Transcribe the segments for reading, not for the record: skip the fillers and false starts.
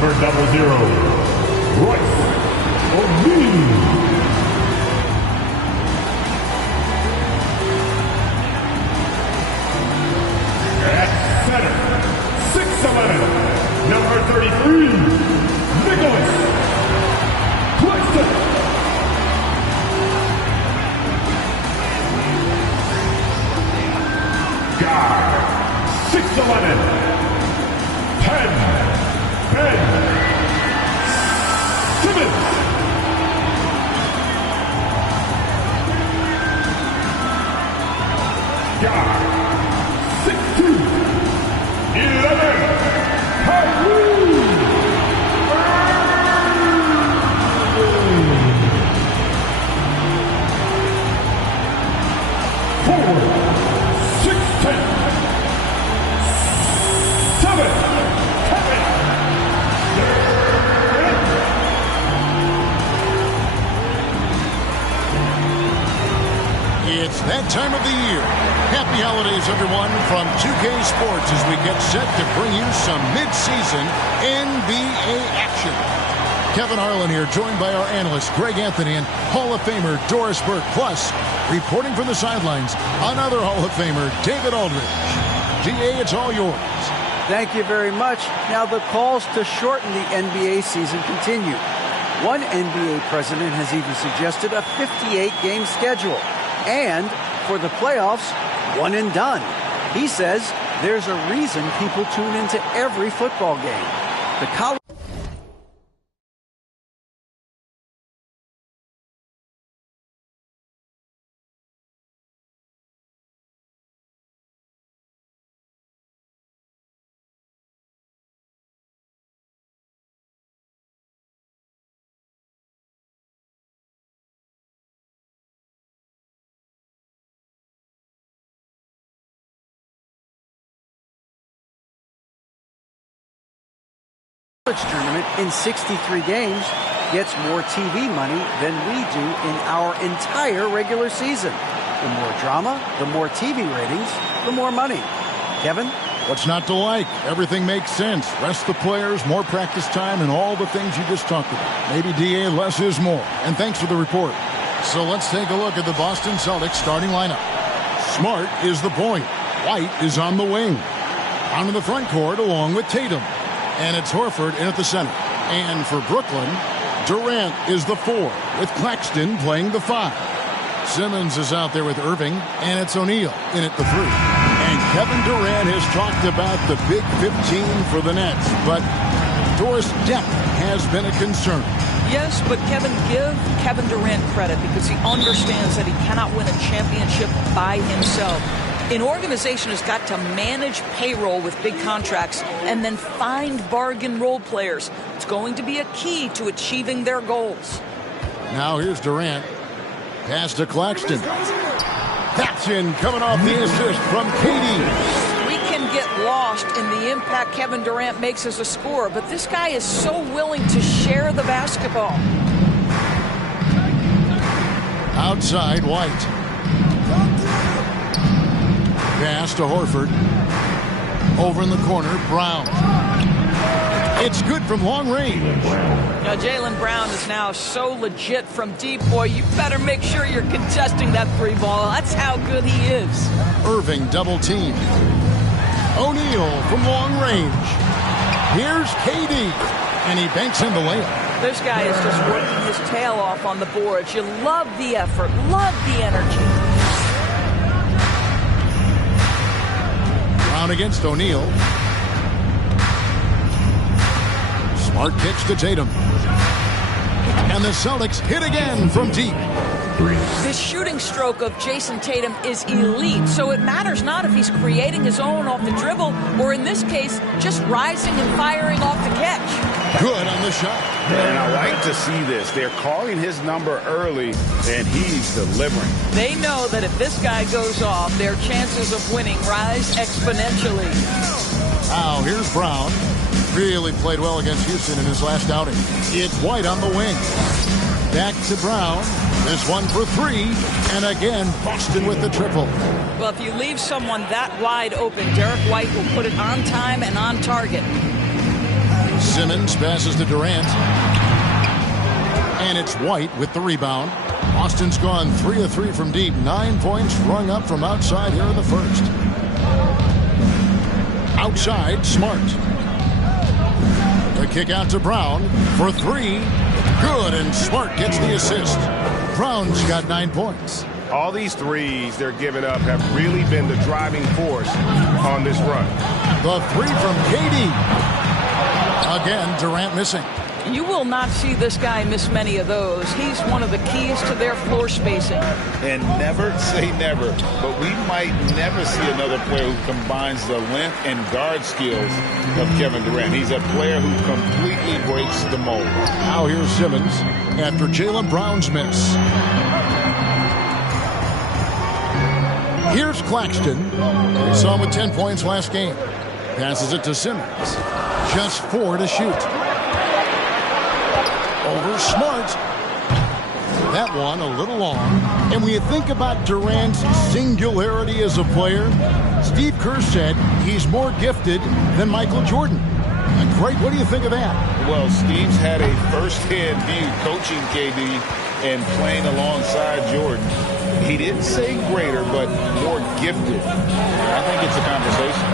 Number 00, Royce O'Neal. At center, 6'11", number 33, Nicholas Claxton. Guard, 6'11", 10, Ben Simmons. Guard, 6'2", 11, Kyrie. Forward, 6'10", 7, Kevin Durant. It's that time of the year. Happy holidays, everyone, from 2K Sports as we get set to bring you some mid-season NBA action. Kevin Harlan here, joined by our analyst, Greg Anthony, and Hall of Famer Doris Burke. Plus, reporting from the sidelines, another Hall of Famer, David Aldridge. DA, it's all yours. Thank you very much. Now, the calls to shorten the NBA season continue. One NBA president has even suggested a 58-game schedule. And for the playoffs, one and done. He says there's a reason people tune into every football game. The college tournament in 63 games gets more TV money than we do in our entire regular season. The more drama, the more TV ratings, the more money. Kevin? What's not to like? Everything makes sense. Rest the players, more practice time, and all the things you just talked about. Maybe, DA, less is more. And thanks for the report. So let's take a look at the Boston Celtics starting lineup. Smart is the point. White is on the wing. Onto the front court along with Tatum. And it's Horford in at the center. And for Brooklyn, Durant is the 4, with Claxton playing the 5. Simmons is out there with Irving, and it's O'Neal in at the 3. And Kevin Durant has talked about the Big 15 for the Nets, but Doris, depth has been a concern. Yes, but give Kevin Durant credit because he understands that he cannot win a championship by himself. An organization has got to manage payroll with big contracts and then find bargain role players. It's going to be a key to achieving their goals. Now here's Durant. Pass to Claxton. That's in, coming off the assist from Katie. We can get lost in the impact Kevin Durant makes as a scorer, but this guy is so willing to share the basketball. Outside, White. Pass to Horford. Over in the corner, Brown. It's good from long range. Now, Jaylen Brown is now so legit from deep, boy. You better make sure you're contesting that free ball. That's how good he is. Irving double team. O'Neal from long range. Here's KD. And he banks in the layup. This guy is just working his tail off on the boards. You love the effort, love the energy. Brown against O'Neal. Smart kicks to Tatum. And the Celtics hit again from deep. The shooting stroke of Jason Tatum is elite, so it matters not if he's creating his own off the dribble or, in this case, just rising and firing off the catch. Good on the shot. And I like to see this. They're calling his number early, and he's delivering. They know that if this guy goes off, their chances of winning rise exponentially. Now, here's Brown. Really played well against Houston in his last outing. It's White on the wing. Back to Brown. This one for 3. And again, Boston with the triple. Well, if you leave someone that wide open, Derek White will put it on time and on target. Simmons passes to Durant. And it's White with the rebound. Boston's gone 3 of 3 from deep. 9 points rung up from outside here in the first. Outside, Smart. The kick out to Brown for 3. Good, and Smart gets the assist. Brown's got 9 points. All these threes they're giving up have really been the driving force on this run. The 3 from KD. Again, Durant missing. You will not see this guy miss many of those. He's one of the keys to their floor spacing. And never say never, but we might never see another player who combines the length and guard skills of Kevin Durant. He's a player who completely breaks the mold. Now here's Simmons after Jaylen Brown's miss. Here's Claxton. We saw him with 10 points last game. Passes it to Simmons. Just 4 to shoot. Over Smart. That one a little long. And when you think about Durant's singularity as a player, Steve Kerr said he's more gifted than Michael Jordan. Great, what do you think of that? Well, Steve's had a first-hand view coaching KD and playing alongside Jordan. He didn't say greater, but more gifted. I think it's a conversation.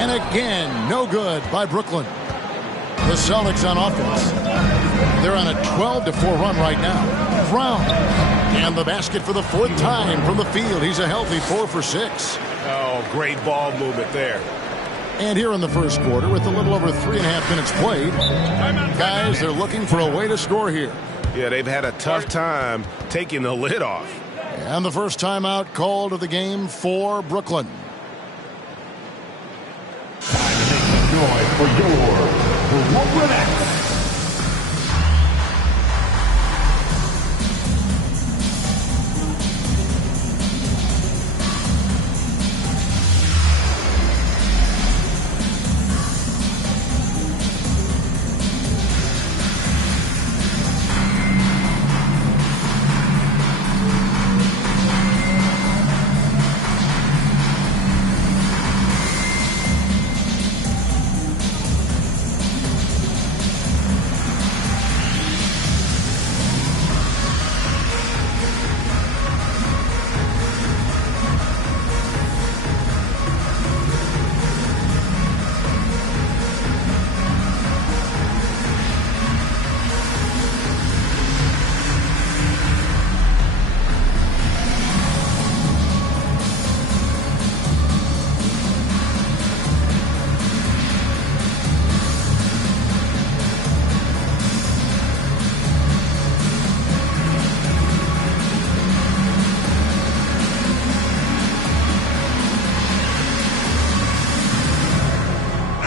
And again, no good by Brooklyn. The Celtics on offense. They're on a 12-4 run right now. Brown. And the basket for the 4th time from the field. He's a healthy 4 for 6. Oh, great ball movement there. And here in the first quarter, with a little over 3.5 minutes played, guys, they're looking for a way to score here. Yeah, they've had a tough time taking the lid off. And the first timeout called of the game for Brooklyn. Time to make some noise for your Brooklyn Nets.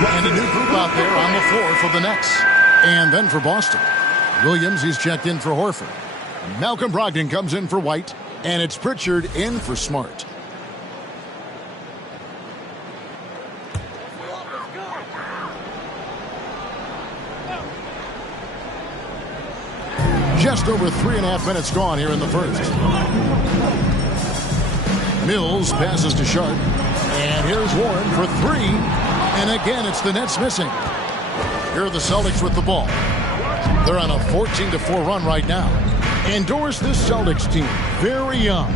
And a new group out there on the floor for the Nets. And then for Boston. Williams, he's checked in for Horford. Malcolm Brogdon comes in for White. And it's Pritchard in for Smart. Just over 3.5 minutes gone here in the first. Mills passes to Sharp. And here's Warren for 3. And again, it's the Nets missing. Here are the Celtics with the ball. They're on a 14-4 run right now. Endorse this Celtics team. Very young.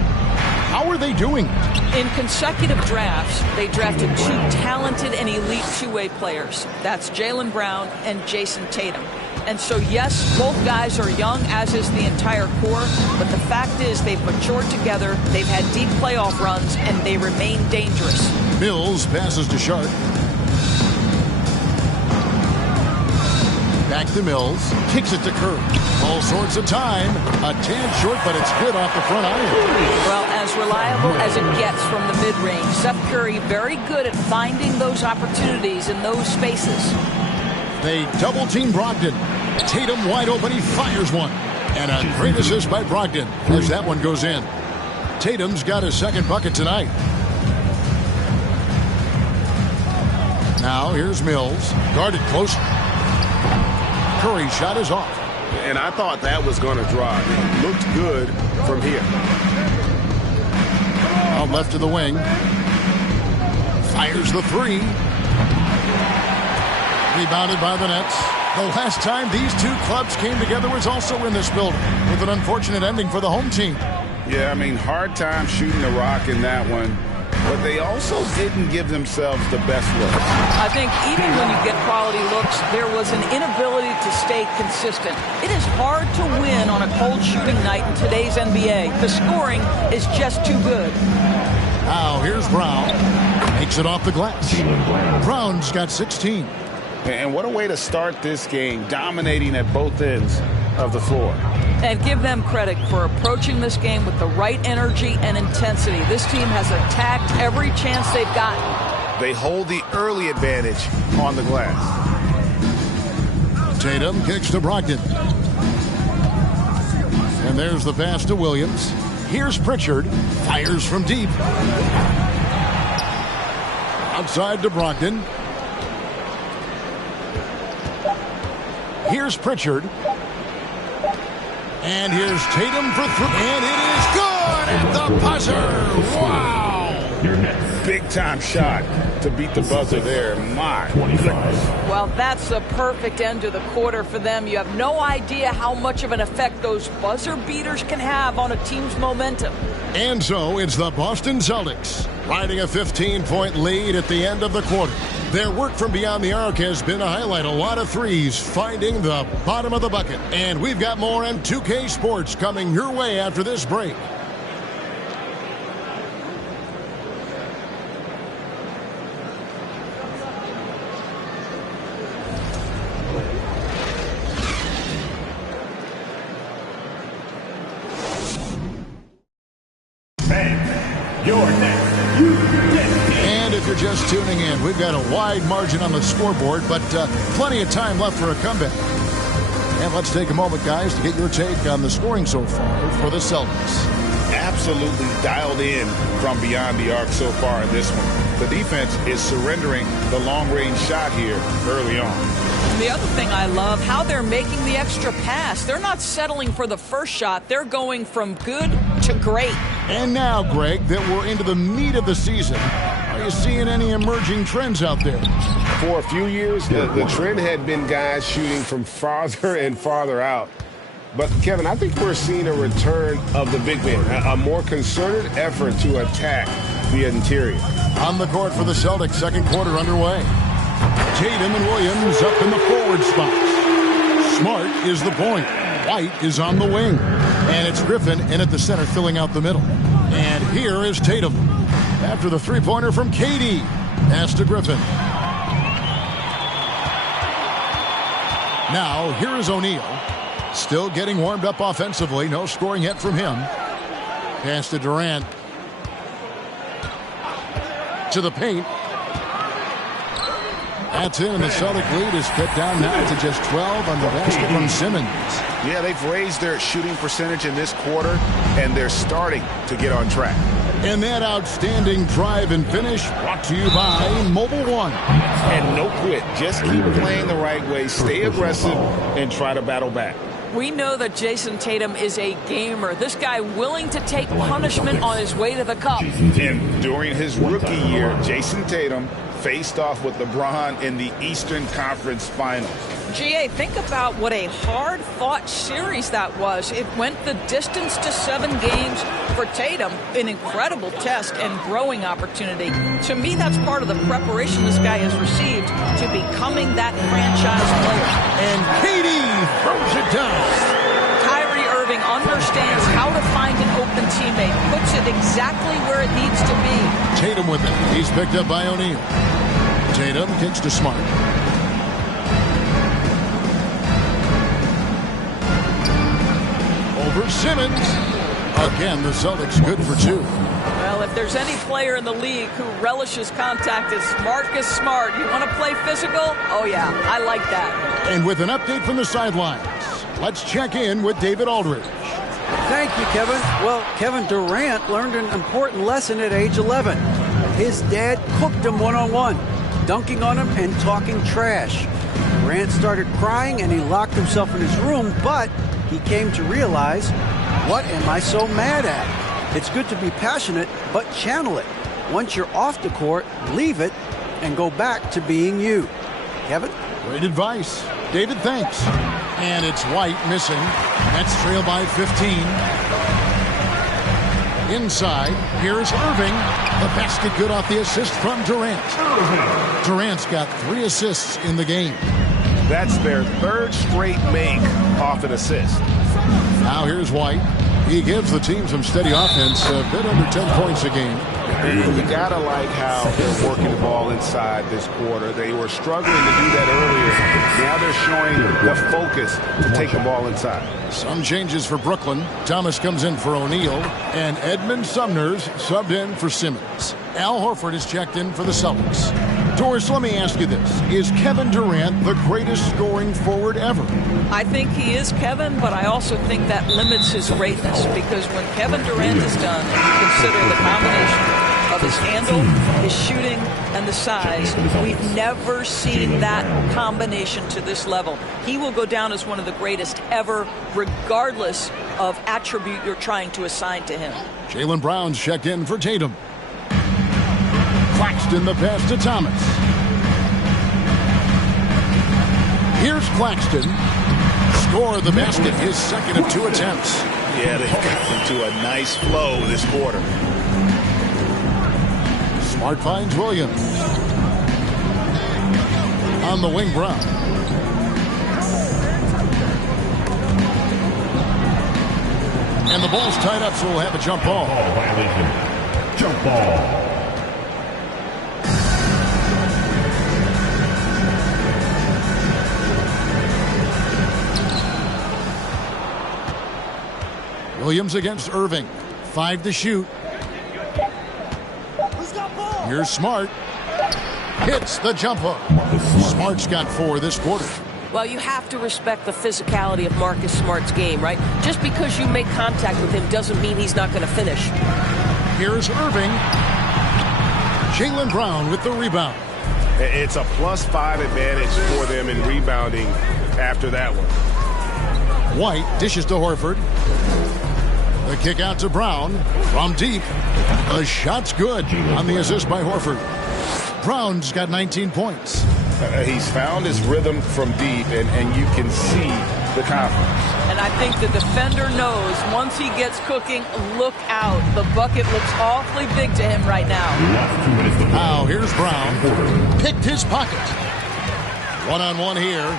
How are they doing it? In consecutive drafts, they drafted 2 talented and elite two-way players. That's Jaylen Brown and Jason Tatum. And so, yes, both guys are young, as is the entire core. But the fact is they've matured together, they've had deep playoff runs, and they remain dangerous. Mills passes to Sharp. Back to Mills. Kicks it to Curry. All sorts of time. A tad short, but it's good off the front iron. Well, as reliable as it gets from the mid-range. Steph Curry very good at finding those opportunities in those spaces. They double-team Brogdon. Tatum wide open. He fires one. And a great assist by Brogdon as that one goes in. Tatum's got his second bucket tonight. Now here's Mills. Guarded close. Curry's shot is off. And I thought that was going to drive. It looked good from here. Out left to the wing. Fires the 3. Rebounded by the Nets. The last time these two clubs came together was also in this building, with an unfortunate ending for the home team. Yeah, I mean, hard time shooting the rock in that one. But they also didn't give themselves the best looks. I think even when you get quality looks, there was an inability to stay consistent. It is hard to win on a cold shooting night in today's NBA. The scoring is just too good. Now here's Brown. Makes it off the glass. Brown's got 16. And what a way to start this game, dominating at both ends of the floor. And give them credit for approaching this game with the right energy and intensity. This team has attacked every chance they've gotten. They hold the early advantage on the glass. Tatum kicks to Brogdon. And there's the pass to Williams. Here's Pritchard. Fires from deep. Outside to Brogdon. Here's Pritchard. And here's Tatum for three. And it is good at the buzzer. Wow. Big-time shot to beat the buzzer there. My. 25. Well, that's the perfect end to the quarter for them. You have no idea how much of an effect those buzzer beaters can have on a team's momentum. And so it's the Boston Celtics riding a 15-point lead at the end of the quarter. Their work from beyond the arc has been to highlight a lot of threes, finding the bottom of the bucket. And we've got more on 2K Sports coming your way after this break. And if you're just tuning in, we've got a wide margin on the scoreboard, but plenty of time left for a comeback. And let's take a moment, guys, to get your take on the scoring so far for the Celtics. Absolutely dialed in from beyond the arc so far in this one. The defense is surrendering the long-range shot here early on. The other thing I love, how they're making the extra pass. They're not settling for the first shot. They're going from good to great. And now, Greg, that we're into the meat of the season, are you seeing any emerging trends out there? For a few years, the trend had been guys shooting from farther and farther out. But, Kevin, I think we're seeing a return of the big man, a more concerted effort to attack the interior. On the court for the Celtics, second quarter underway. Tatum and Williams up in the forward spots. Smart is the point. White is on the wing. And it's Griffin in at the center filling out the middle. And here is Tatum. After the three-pointer from KD. Pass to Griffin. Now, here is O'Neal. Still getting warmed up offensively. No scoring yet from him. Pass to Durant. To the paint. That's in, and the Celtic lead is cut down now to just 12 on the basket from Simmons. Yeah, they've raised their shooting percentage in this quarter, and they're starting to get on track. And that outstanding drive and finish brought to you by Mobile One. And no quit. Just keep playing the right way, stay aggressive, and try to battle back. We know that Jason Tatum is a gamer. This guy willing to take punishment on his way to the cup. And during his rookie year, Jason Tatum faced off with LeBron in the Eastern Conference Finals. GA, think about what a hard-fought series that was. It went the distance to 7 games for Tatum, an incredible test and growing opportunity. To me, that's part of the preparation this guy has received to becoming that franchise player. And KD throws it down. Kyrie Irving understands how to find an open teammate, puts it exactly where it needs to be. Tatum with it. He's picked up by O'Neal. Tatum kicks to Smart. Over Simmons. Again, the Celtics good for 2. Well, if there's any player in the league who relishes contact, it's Marcus Smart. You want to play physical? Oh, yeah, I like that. And with an update from the sidelines, let's check in with David Aldridge. Thank you, Kevin. Well, Kevin Durant learned an important lesson at age 11. His dad cooked him one-on-one, dunking on him and talking trash. Durant started crying and he locked himself in his room, but he came to realize, what am I so mad at? It's good to be passionate, but channel it. Once you're off the court, leave it and go back to being you. Kevin? Great advice. David, thanks. And it's White missing. Nets trail by 15. Inside, here's Irving. The basket good off the assist from Durant. Durant's got 3 assists in the game. That's their 3rd straight make off an assist. Now here's White. He gives the team some steady offense, a bit under 10 points a game. You gotta like how they're working the ball inside this quarter. They were struggling to do that earlier. Now they're showing the focus to take the ball inside. Some changes for Brooklyn. Thomas comes in for O'Neal, and Edmund Sumner's subbed in for Simmons. Al Horford is checked in for the Celtics. Doris, let me ask you this. Is Kevin Durant the greatest scoring forward ever? I think he is, Kevin, but I also think that limits his greatness, because when Kevin Durant is done, and you consider the combination of his handle, his shooting, and the size, we've never seen that combination to this level. He will go down as one of the greatest ever, regardless of attribute you're trying to assign to him. Jaylen Brown's checked in for Tatum. Claxton the pass to Thomas. Here's Claxton. Score the basket, his 2nd of 2 attempts. Yeah, they've gotten into a nice flow this quarter. Smart finds Williams. On the wing, Brown. And the ball's tied up, so we'll have a jump ball. Violation. Jump ball. Williams against Irving. 5 to shoot. Here's Smart. Hits the jump hook. Smart's got 4 this quarter. Well, you have to respect the physicality of Marcus Smart's game, right? Just because you make contact with him doesn't mean he's not going to finish. Here's Irving. Jaylen Brown with the rebound. It's a +5 advantage for them in rebounding after that one. White dishes to Horford. The kick out to Brown from deep. The shot's good on the assist by Horford. Brown's got 19 points. He's found his rhythm from deep, and you can see the confidence. And I think the defender knows once he gets cooking, look out. The bucket looks awfully big to him right now. Now here's Brown. Picked his pocket. One-on-one here.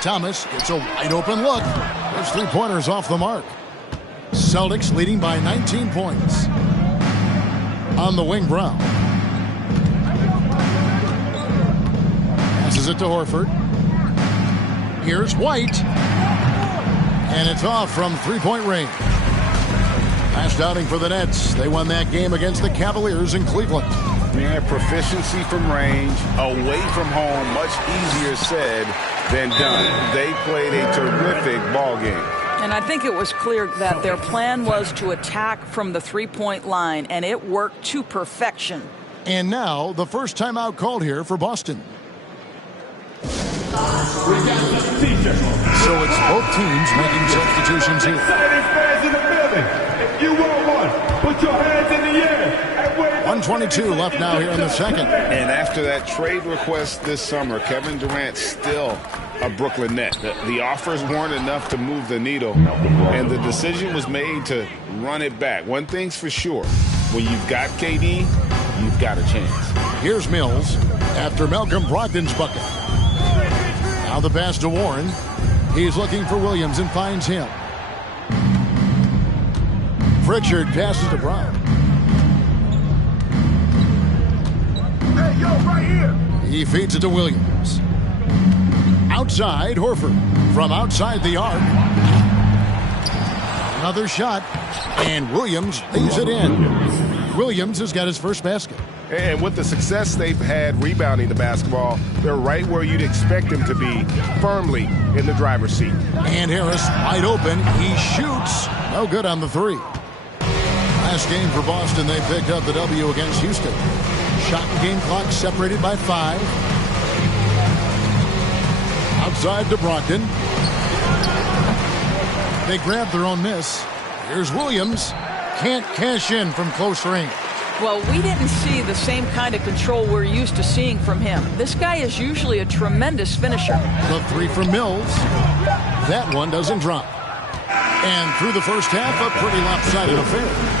Thomas gets a wide open look. Those 3-pointers off the mark. Celtics leading by 19 points. On the wing, Brown. Passes it to Horford. Here's White. And it's off from 3-point range. Last outing for the Nets. They won that game against the Cavaliers in Cleveland. Yeah, proficiency from range, away from home, much easier said than done. They played a terrific ball game. And I think it was clear that their plan was to attack from the 3-point line, and it worked to perfection. And now the first timeout called here for Boston. So it's both teams making substitutions here. Fans in the building. If you want one, put your hands in the air. 1:22 left now here in the second. And after that trade request this summer, Kevin Durant's still a Brooklyn Net. The offers weren't enough to move the needle, and the decision was made to run it back. One thing's for sure, when you've got KD, you've got a chance. Here's Mills after Malcolm Brogdon's bucket. Now the pass to Warren. He's looking for Williams and finds him. Pritchard passes to Brown. Hey, yo, right here. He feeds it to Williams. Outside, Horford. From outside the arc. Another shot. And Williams lays it in. Williams has got his first basket. And with the success they've had rebounding the basketball, they're right where you'd expect them to be, firmly in the driver's seat. And Harris wide open. He shoots. No good on the 3. Last game for Boston, they picked up the W against Houston. Shot and game clock separated by 5. Outside to Brogdon. They grab their own miss. Here's Williams. Can't cash in from close range. Well, we didn't see the same kind of control we're used to seeing from him. This guy is usually a tremendous finisher. The three from Mills. That one doesn't drop. And through the first half, a pretty lopsided affair.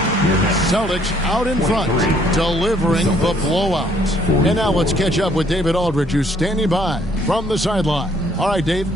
Celtics out in front, delivering the blowout. And now let's catch up with David Aldridge, who's standing by from the sideline. All right, Dave.